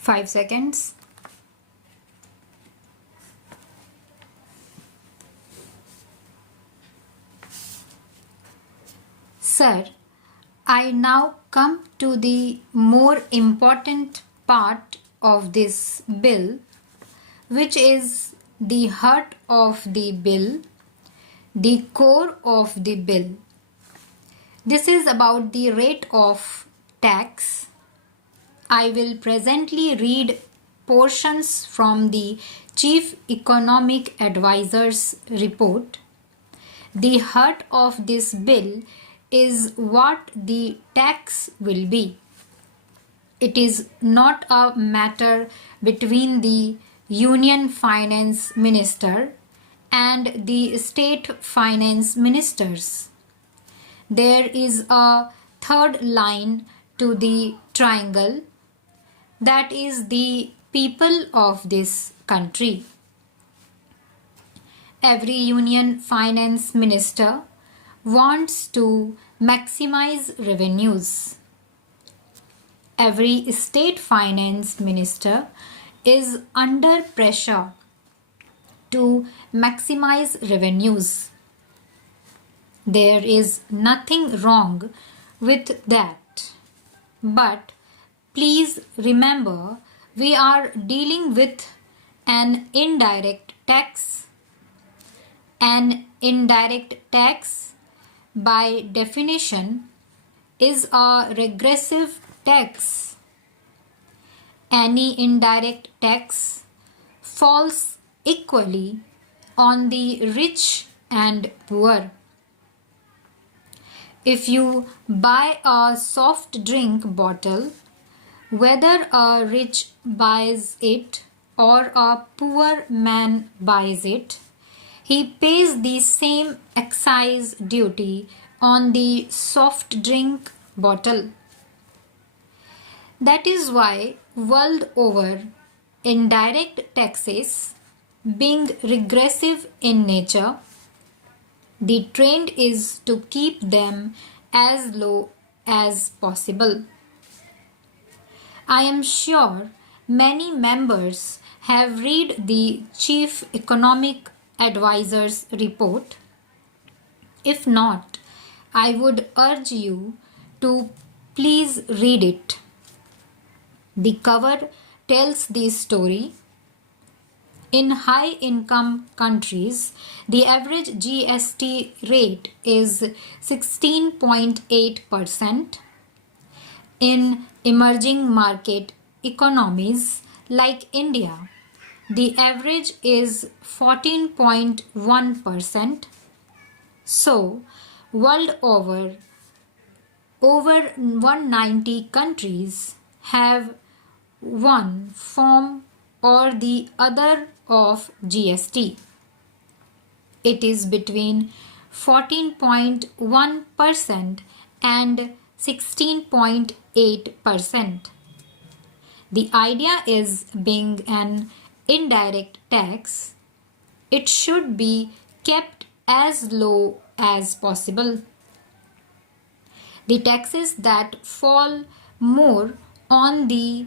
5 seconds. Sir, I now come to the more important part of this bill, which is the heart of the bill, the core of the bill. This is about the rate of tax. I will presently read portions from the Chief Economic Advisor's report. The heart of this bill is what the tax will be. It is not a matter between the Union Finance Minister and the State Finance Ministers. There is a third line to the triangle, that is the people of this country. Every Union Finance Minister wants to maximize revenues. Every State Finance Minister is under pressure to maximize revenues. There is nothing wrong with that. But please remember, we are dealing with an indirect tax. An indirect tax, by definition, is a regressive tax. Any indirect tax falls equally on the rich and poor. If you buy a soft drink bottle, whether a rich buys it or a poor man buys it, he pays the same excise duty on the soft drink bottle. That is why, world over, indirect taxes, being regressive in nature, the trend is to keep them as low as possible. I am sure many members have read the Chief Economic Advisor's report. If not, I would urge you to please read it. The cover tells the story. In high-income countries, the average GST rate is 16.8%. In emerging market economies like India, the average is 14.1%. So, world over 190 countries have one form or the other of GST. It is between 14.1% and 16.8%. The idea is, being an indirect tax, it should be kept as low as possible. The taxes that fall more on the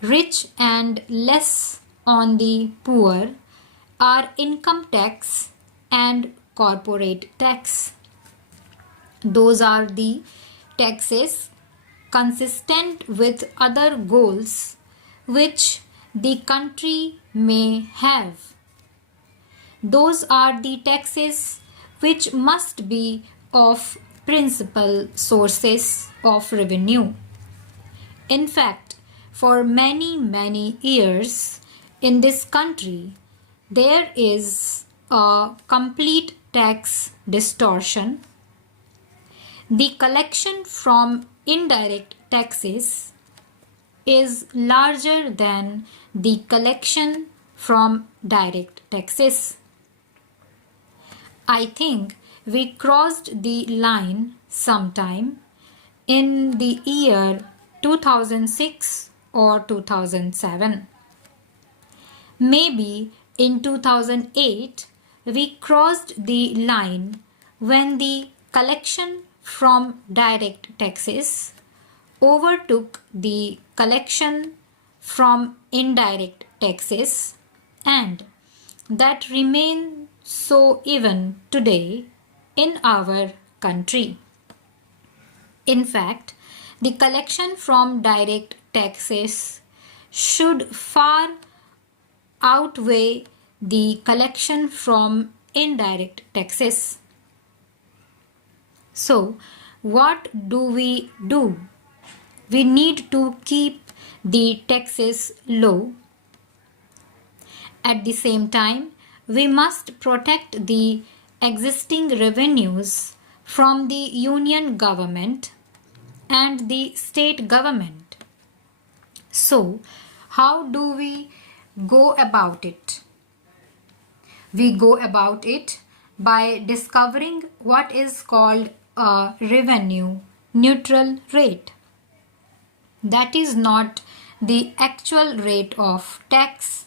rich and less on the poor are income tax and corporate tax. Those are the taxes consistent with other goals which the country may have. Those are the taxes which must be of principal sources of revenue. In fact, for many years in this country, there is a complete tax distortion. The collection from indirect taxes is larger than the collection from direct taxes. I think we crossed the line sometime in the year 2006 or 2007. Maybe in 2008 we crossed the line when the collection from direct taxes overtook the collection from indirect taxes, and that remain so even today in our country. In fact, the collection from direct taxes should far outweigh the collection from indirect taxes. So, what do? We need to keep the taxes low. At the same time, we must protect the existing revenues from the union government and the state government. So, how do we go about it? We go about it by discovering what is called a revenue neutral rate. That is not the actual rate of tax.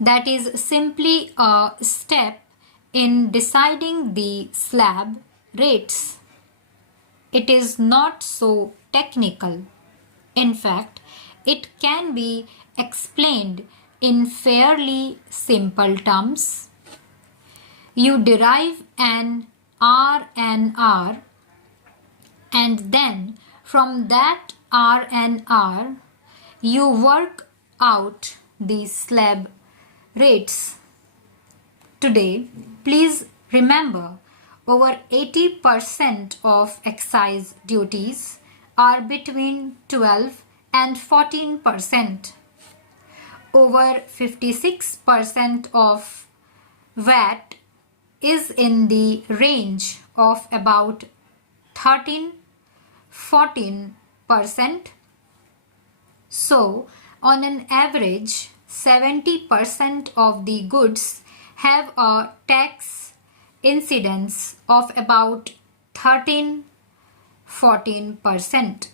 That is simply a step in deciding the slab rates. It is not so technical. In fact, it can be explained in fairly simple terms. You derive an RNR, and then from that RNR you work out the slab rates. Today, please remember, over 80% of excise duties are between 12 and 14%. Over 56% of VAT is in the range of about 13-14%. So, on an average, 70% of the goods have a tax incidence of about 13-14%.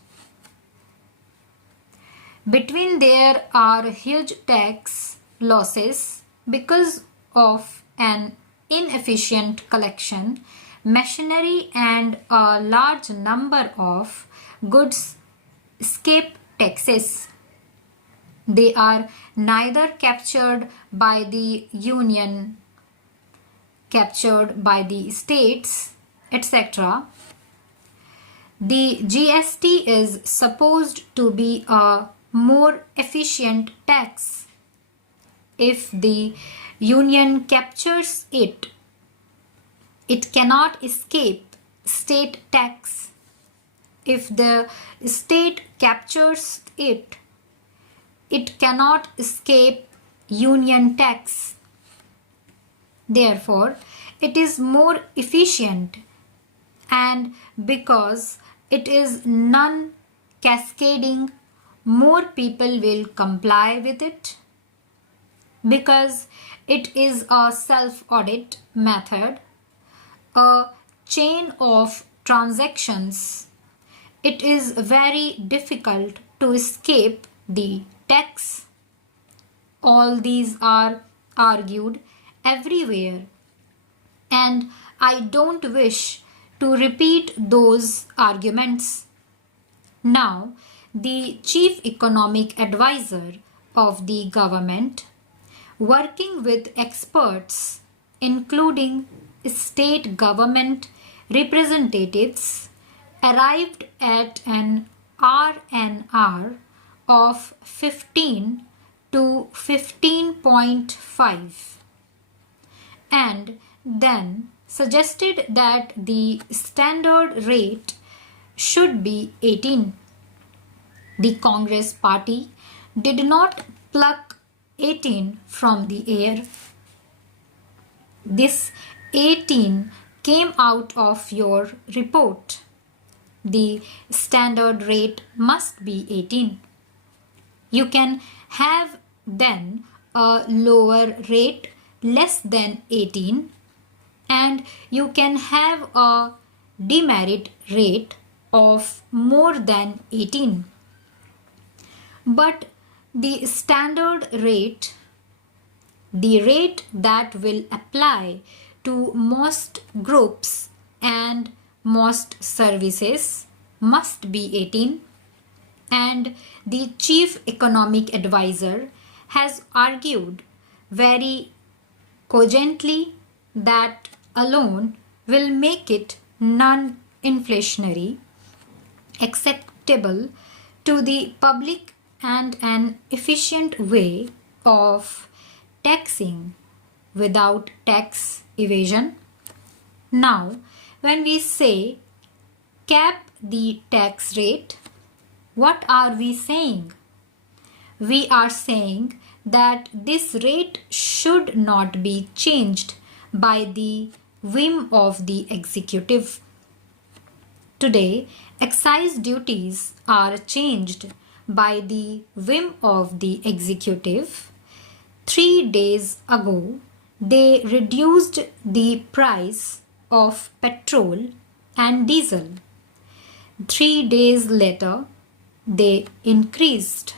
Between there are huge tax losses because of an inefficient collection machinery, and a large number of goods escape taxes. They are neither captured by the union, captured by the states, etc. The GST is supposed to be a more efficient tax. If the union captures it, it cannot escape state tax. If the state captures it, it cannot escape union tax. Therefore, it is more efficient, and because it is non-cascading, more people will comply with it. Because it is a self-audit method, a chain of transactions, it is very difficult to escape the tax. All these are argued everywhere, and I don't wish to repeat those arguments. Now, the chief economic advisor of the government, working with experts including state government representatives, arrived at an RNR of 15 to 15.5 and then suggested that the standard rate should be 18. The Congress party did not pluck 18 from the air. This 18 came out of your report. The standard rate must be 18. You can have then a lower rate less than 18, and you can have a demerit rate of more than 18. But the standard rate, the rate that will apply to most groups and most services, must be 18. And the chief economic advisor has argued very cogently that alone will make it non-inflationary, acceptable to the public and an efficient way of taxing without tax evasion. Now, when we say cap the tax rate, what are we saying? We are saying that this rate should not be changed by the whim of the executive. Today, excise duties are changed by the whim of the executive. 3 days ago, they reduced the price of petrol and diesel. 3 days later, they increased